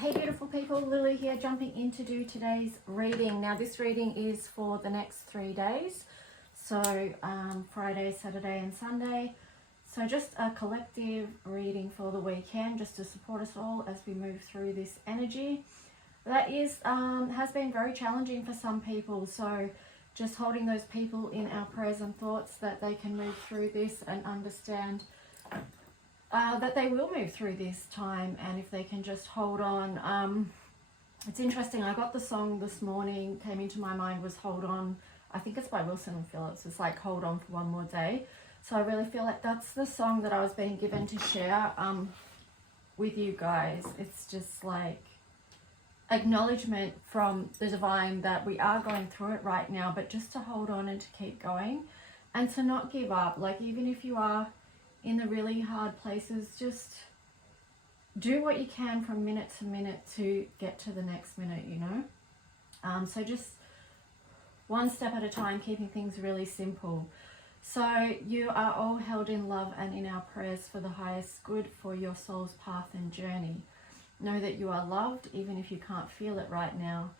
Hey beautiful people, Lily here, jumping in to do today's reading. Now this reading is for the next 3 days, so Friday, Saturday and Sunday. So just a collective reading for the weekend, just to support us all as we move through this energy. That is has been very challenging for some people, so just holding those people in our prayers and thoughts that they can move through this and understand that they will move through this time, and if they can just hold on. It's interesting, I got the song this morning, came into my mind, was Hold On. I think it's by Wilson and Phillips. It's like Hold On for One More Day. So I really feel like that's the song that I was being given to share with you guys. It's just like acknowledgement from the divine that we are going through it right now, but just to hold on and to keep going and to not give up. Like, even if you are in the really hard places, just do what you can from minute to minute to get to the next minute, you know. So just one step at a time, keeping things really simple. So you are all held in love and in our prayers for the highest good for your soul's path and journey. Know that you are loved even if you can't feel it right now.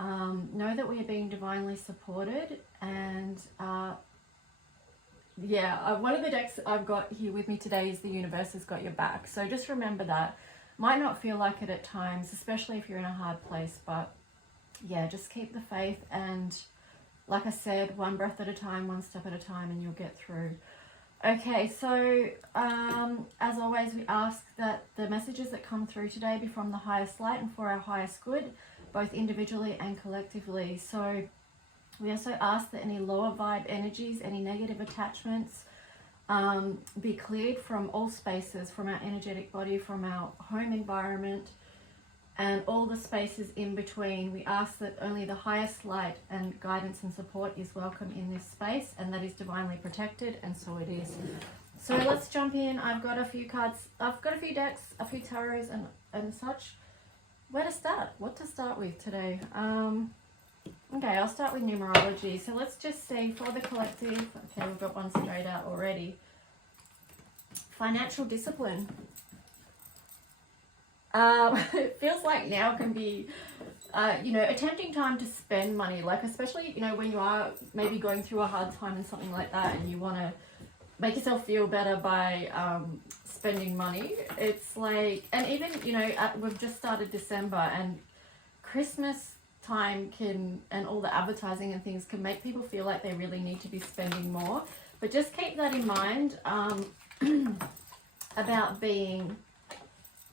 Know that we are being divinely supported, and one of the decks I've got here with me today is The Universe Has Got Your Back. So just remember that. Might not feel like it at times, especially if you're in a hard place, but yeah, just keep the faith, and like I said, one breath at a time, one step at a time, and you'll get through. Okay, so as always, we ask that the messages that come through today be from the highest light and for our highest good, both individually and collectively. So we also ask that any lower vibe energies, any negative attachments, be cleared from all spaces, from our energetic body, from our home environment, and all the spaces in between. We ask that only the highest light and guidance and support is welcome in this space, and that is divinely protected, and so it is. So let's jump in. I've got a few cards, I've got a few decks, a few tarots and such. Where to start? What to start with today? Okay, I'll start with numerology. So let's just see for the collective. Okay, we've got one straight out already. Financial discipline. It feels like now can be, a tempting time to spend money. Like, especially, when you are maybe going through a hard time and something like that, and you want to make yourself feel better by spending money. It's like, and even, we've just started December, and Christmas time and all the advertising and things can make people feel like they really need to be spending more. But just keep that in mind about being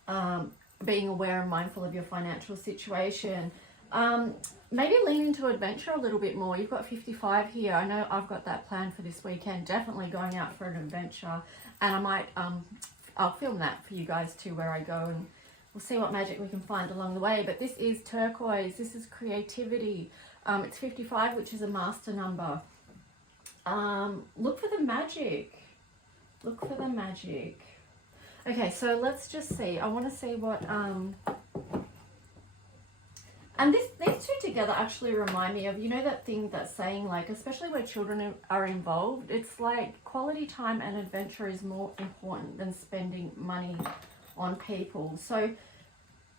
aware and mindful of your financial situation. Maybe lean into adventure a little bit more. You've got 55 here. I know I've got that plan for this weekend, definitely going out for an adventure, and I might I'll film that for you guys too, where I go, and we'll see what magic we can find along the way. But this is turquoise. This is creativity. It's 55, which is a master number. Look for the magic. Look for the magic. Okay, so let's just see. I want to see what... And these two together actually remind me of, that thing that's saying, like, especially where children are involved, it's like quality time and adventure is more important than spending money on people. So,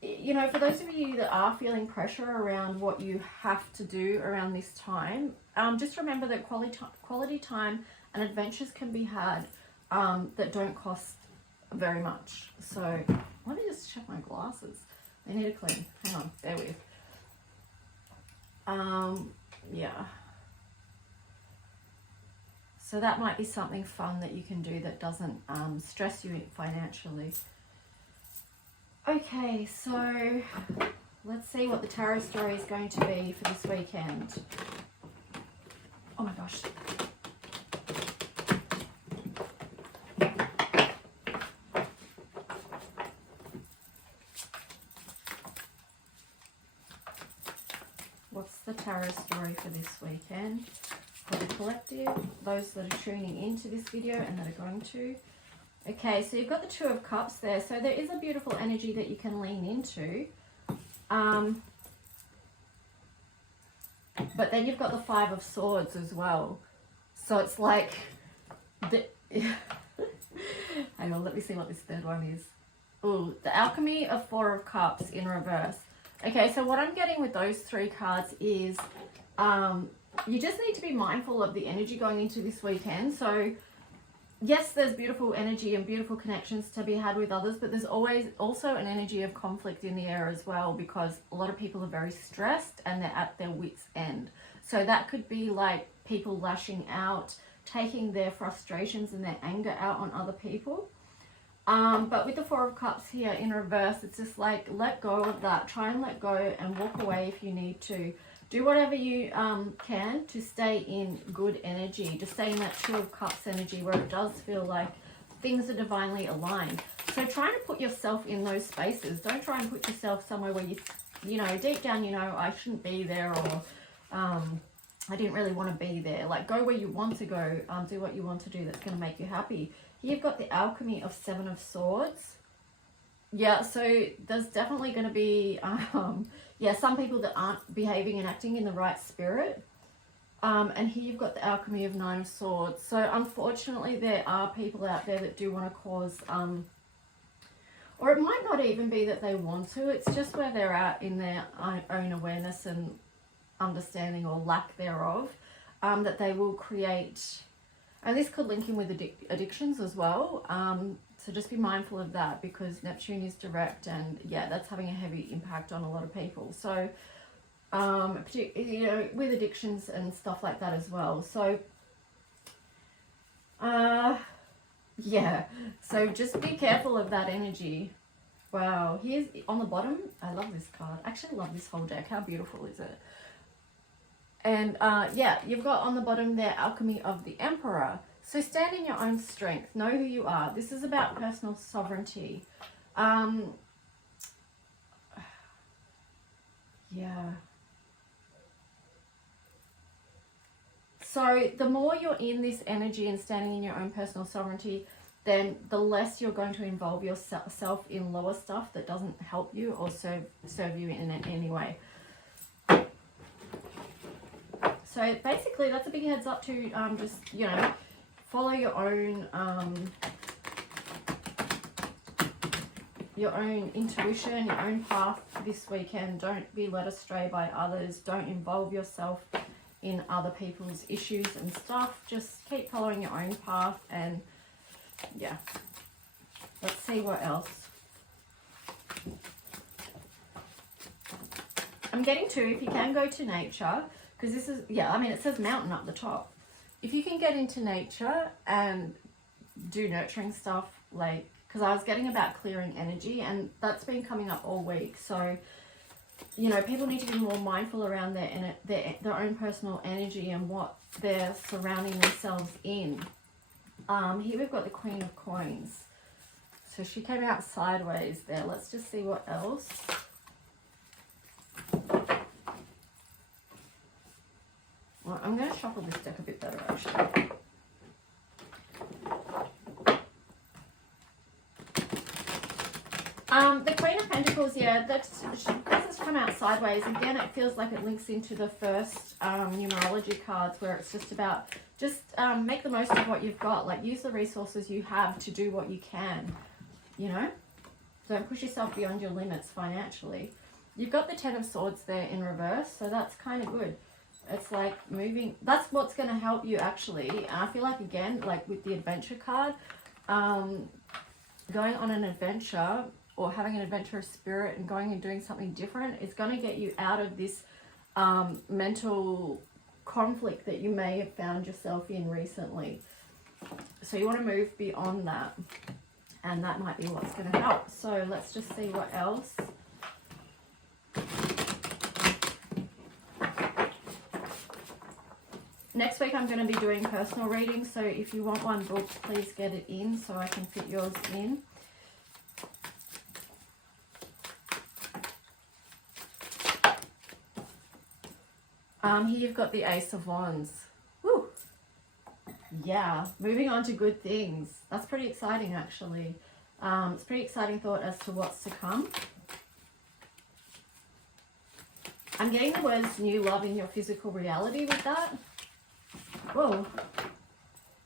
for those of you that are feeling pressure around what you have to do around this time, just remember that quality time and adventures can be had that don't cost very much. So let me just check my glasses. They need a clean. Hang on, bear with. Yeah. So that might be something fun that you can do that doesn't stress you financially. Okay, so let's see what the tarot story is going to be for this weekend. Oh my gosh. What's the tarot story for this weekend? For the collective, those that are tuning into this video and that are going to. Okay, so you've got the Two of Cups there. So there is a beautiful energy that you can lean into. But then you've got the Five of Swords as well. So it's like... Hang on, let me see what this third one is. Ooh, the Alchemy of Four of Cups in reverse. Okay, so what I'm getting with those three cards is you just need to be mindful of the energy going into this weekend. So yes, there's beautiful energy and beautiful connections to be had with others, but there's always also an energy of conflict in the air as well, because a lot of people are very stressed and they're at their wits' end. So that could be like people lashing out, taking their frustrations and their anger out on other people. But with the Four of Cups here in reverse, it's just like, let go of that. Try and let go and walk away if you need to. Do whatever you can to stay in good energy, to stay in that Two of Cups energy where it does feel like things are divinely aligned. So try to put yourself in those spaces. Don't try and put yourself somewhere where you know, deep down, you know, I shouldn't be there, or I didn't really want to be there. Like, go where you want to go, do what you want to do that's going to make you happy. Here you've got the Alchemy of Seven of Swords. Yeah, so there's definitely going to be, yeah, some people that aren't behaving and acting in the right spirit. And here you've got the Alchemy of Nine of Swords. So unfortunately, there are people out there that do want to cause, or it might not even be that they want to. It's just where they're at in their own awareness and understanding, or lack thereof, that they will create. And this could link in with addictions as well. So just be mindful of that, because Neptune is direct, and yeah, that's having a heavy impact on a lot of people. So, you know, with addictions and stuff like that as well. So, yeah, so just be careful of that energy. Wow, here's on the bottom. I love this card. Actually, I love this whole deck. How beautiful is it? And yeah, you've got on the bottom there, Alchemy of the Emperor. So stand in your own strength. Know who you are. This is about personal sovereignty. Yeah. So the more you're in this energy and standing in your own personal sovereignty, then the less you're going to involve yourself in lower stuff that doesn't help you or serve you in any way. So basically, that's a big heads up to just, you know, follow your own intuition, your own path this weekend. Don't be led astray by others. Don't involve yourself in other people's issues and stuff. Just keep following your own path, and yeah. Let's see what else. I'm getting to, if you can go to nature, because this is, yeah, I mean, it says mountain up the top. If you can get into nature and do nurturing stuff, like, because I was getting about clearing energy, and that's been coming up all week. So, you know, people need to be more mindful around their own personal energy and what they're surrounding themselves in. Here we've got the Queen of Coins. So she came out sideways there. Let's just see what else. Well, I'm going to shuffle this deck a bit better, actually. The Queen of Pentacles, yeah, this has come out sideways. Again, it feels like it links into the first numerology cards, where it's just about, just make the most of what you've got. Like, use the resources you have to do what you can, you know? Don't push yourself beyond your limits financially. You've got the Ten of Swords there in reverse, so that's kind of good. It's like moving, that's what's going to help you actually. And I feel like, again, like with the adventure card, going on an adventure or having an adventurous spirit and going and doing something different is going to get you out of this mental conflict that you may have found yourself in recently. So you want to move beyond that, and that might be what's going to help. So let's just see what else. Next week I'm going to be doing personal readings, so if you want one booked, please get it in so I can fit yours in. Here you've got the Ace of Wands. Woo! Yeah, moving on to good things. That's pretty exciting, actually. It's a pretty exciting thought as to what's to come. I'm getting the words new love in your physical reality with that. Whoa.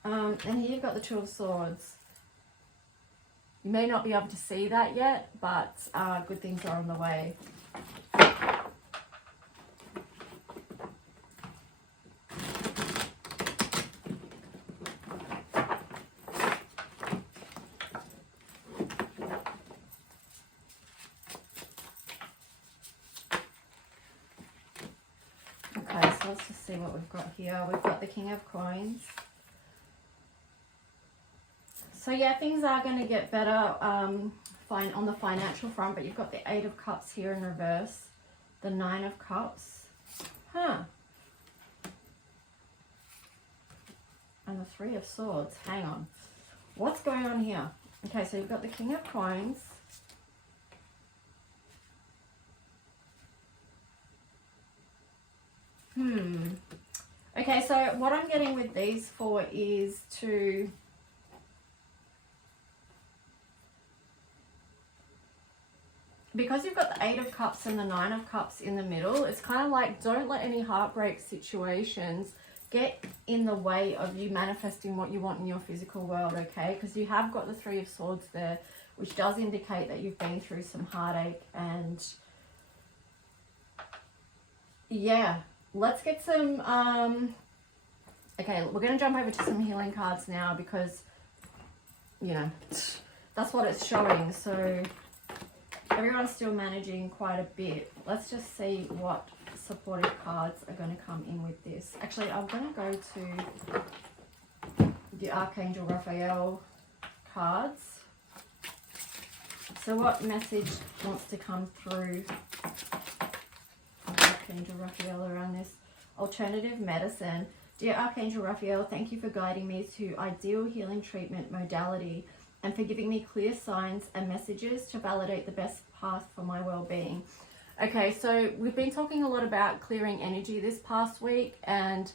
And here you've got the Two of Swords. You may not be able to see that yet, but good things are on the way. Okay, so let's just see what we've got here. We've got the King of Coins. So yeah, things are going to get better fine on the financial front, but you've got the Eight of Cups here in reverse, the Nine of Cups, and the Three of Swords. Hang on, what's going on here? Okay, so you've got the King of Coins, okay, so what I'm getting with these four is to because you've got the Eight of Cups and the Nine of Cups in the middle, it's kind of like don't let any heartbreak situations get in the way of you manifesting what you want in your physical world, okay? Because you have got the Three of Swords there, which does indicate that you've been through some heartache. And yeah, let's get some, okay, we're going to jump over to some healing cards now because, you know, that's what it's showing. So everyone's still managing quite a bit. Let's just see what supportive cards are going to come in with this. Actually, I'm going to go to the Archangel Raphael cards. So what message wants to come through Archangel Raphael around this? Alternative medicine. Dear Archangel Raphael, thank you for guiding me to ideal healing treatment modality and for giving me clear signs and messages to validate the best path for my well-being. Okay, so we've been talking a lot about clearing energy this past week, and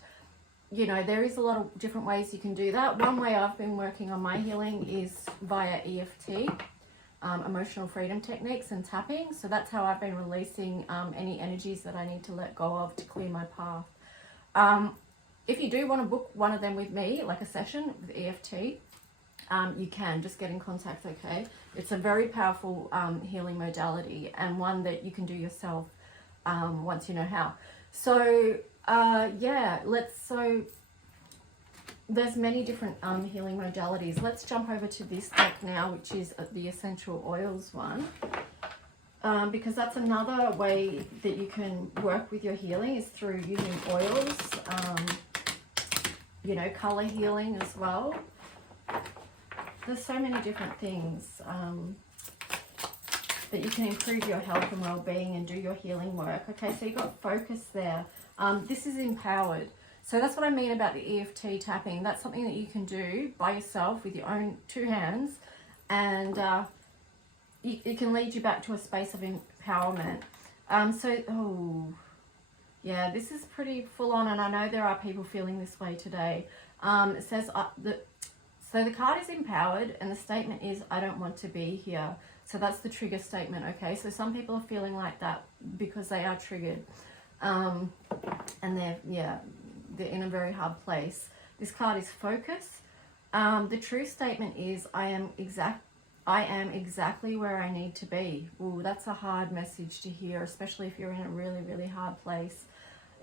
you know, there is a lot of different ways you can do that. One way I've been working on my healing is via EFT, emotional freedom techniques and tapping. So that's how I've been releasing any energies that I need to let go of to clear my path. If you do want to book one of them with me, like a session with EFT, you can just get in contact, okay? It's a very powerful healing modality and one that you can do yourself once you know how. So yeah, so there's many different healing modalities. Let's jump over to this deck now, which is the essential oils one, because that's another way that you can work with your healing is through using oils, you know, color healing as well. There's so many different things that you can improve your health and well-being and do your healing work. Okay, so you've got focus there. This is empowered. So that's what I mean about the EFT tapping. That's something that you can do by yourself with your own two hands, and it can lead you back to a space of empowerment. Yeah, this is pretty full on, and I know there are people feeling this way today. It says so the card is empowered, and the statement is, I don't want to be here. So that's the trigger statement, okay? So some people are feeling like that because they are triggered. And they're in a very hard place. This card is focus. The true statement is, I am exactly where I need to be. Ooh, that's a hard message to hear, especially if you're in a really, really hard place.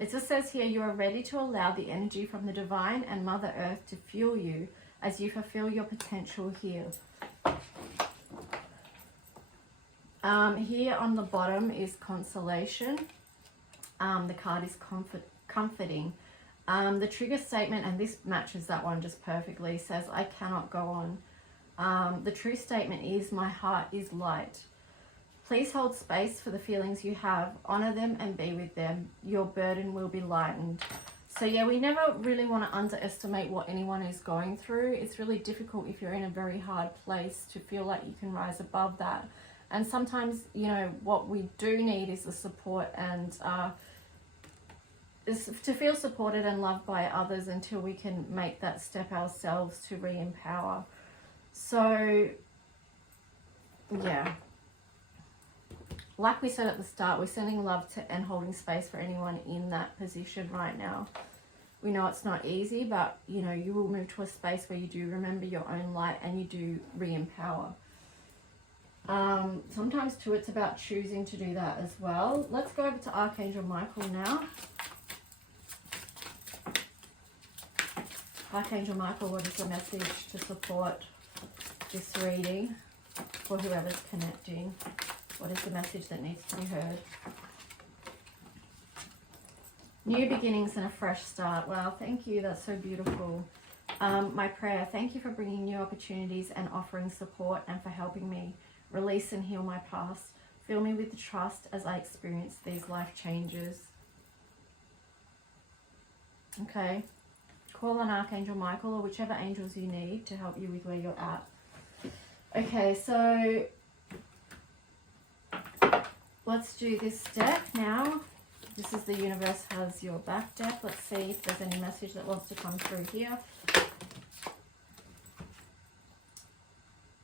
It just says here, you are ready to allow the energy from the divine and Mother Earth to fuel you as you fulfill your potential here. Here on the bottom is consolation. The card is comforting. The trigger statement, and this matches that one just perfectly, says, I cannot go on. The true statement is, my heart is light. Please hold space for the feelings you have, honor them and be with them. Your burden will be lightened. So yeah, we never really want to underestimate what anyone is going through. It's really difficult if you're in a very hard place to feel like you can rise above that. And sometimes, you know, what we do need is the support and is to feel supported and loved by others until we can make that step ourselves to re-empower. So yeah, like we said at the start, we're sending love to and holding space for anyone in that position right now. We know it's not easy, but you know, you will move to a space where you do remember your own light and you do re-empower. Sometimes too, it's about choosing to do that as well. Let's go over to Archangel Michael now. Archangel Michael, what is the message to support this reading for whoever's connecting? What is the message that needs to be heard? New beginnings and a fresh start. Wow, thank you. That's so beautiful. My prayer, thank you for bringing new opportunities and offering support and for helping me release and heal my past. Fill me with the trust as I experience these life changes. Okay. Call on Archangel Michael or whichever angels you need to help you with where you're at. Okay, so let's do this deck now. This is the Universe Has Your Back deck. Let's see if there's any message that wants to come through here.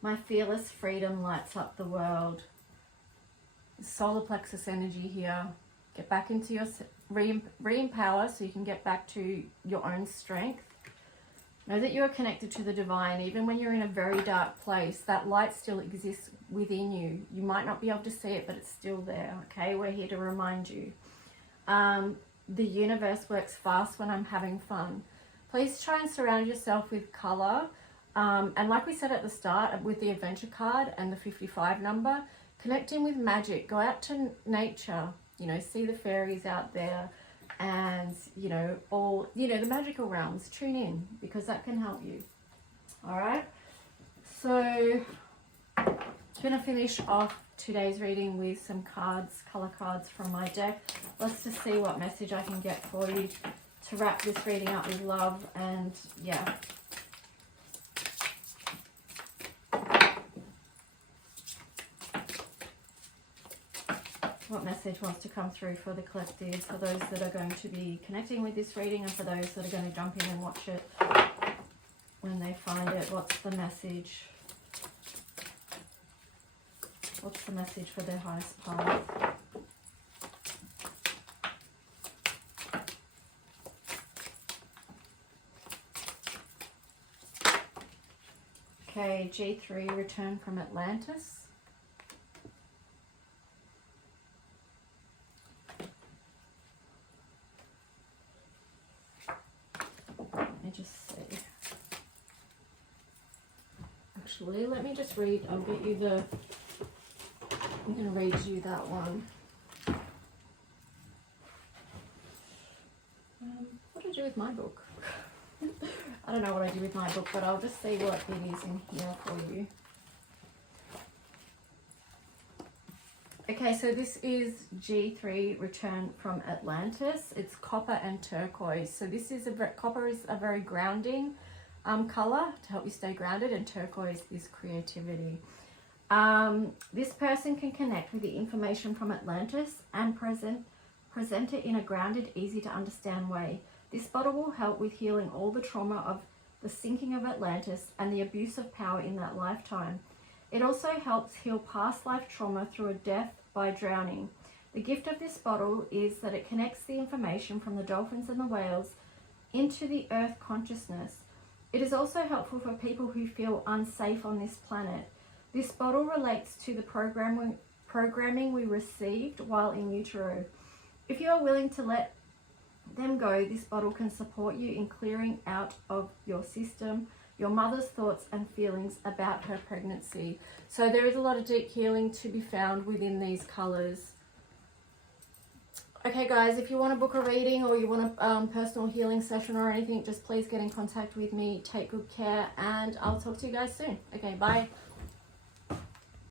My fearless freedom lights up the world. Solar plexus energy here. Get back into your re-empower so you can get back to your own strength. Know that you are connected to the divine. Even when you're in a very dark place, that light still exists within you. You might not be able to see it, but it's still there. Okay, we're here to remind you. The universe works fast when I'm having fun. Please try and surround yourself with color. And like we said at the start with the adventure card and the 55 number, connecting with magic. Go out to nature, you know, see the fairies out there and, you know, all, you know, the magical realms. Tune in because that can help you. All right. So I'm going to finish off today's reading with some cards, color cards from my deck. Let's just see what message I can get for you to wrap this reading up with love and yeah. What message wants to come through for the collective, for those that are going to be connecting with this reading and for those that are going to jump in and watch it when they find it. What's the message? What's the message for their highest path? Okay, G3, return from Atlantis. Just see. Actually, let me just read. I'll get you the. I'm going to read you that one. What do I do with my book? I don't know what I do with my book, but I'll just see what it is in here for you. Okay, so this is G3, Return from Atlantis. It's copper and turquoise. So this is copper is a very grounding color to help you stay grounded, and turquoise is creativity. This person can connect with the information from Atlantis and present it in a grounded, easy to understand way. This bottle will help with healing all the trauma of the sinking of Atlantis and the abuse of power in that lifetime. It also helps heal past life trauma through a death by drowning. The gift of this bottle is that it connects the information from the dolphins and the whales into the earth consciousness. It is also helpful for people who feel unsafe on this planet. This bottle relates to the programming we received while in utero. If you are willing to let them go, this bottle can support you in clearing out of your system your mother's thoughts and feelings about her pregnancy. So there is a lot of deep healing to be found within these colors. Okay guys, if you want to book a reading or you want a personal healing session or anything, just please get in contact with me. Take good care and I'll talk to you guys soon. Okay, bye.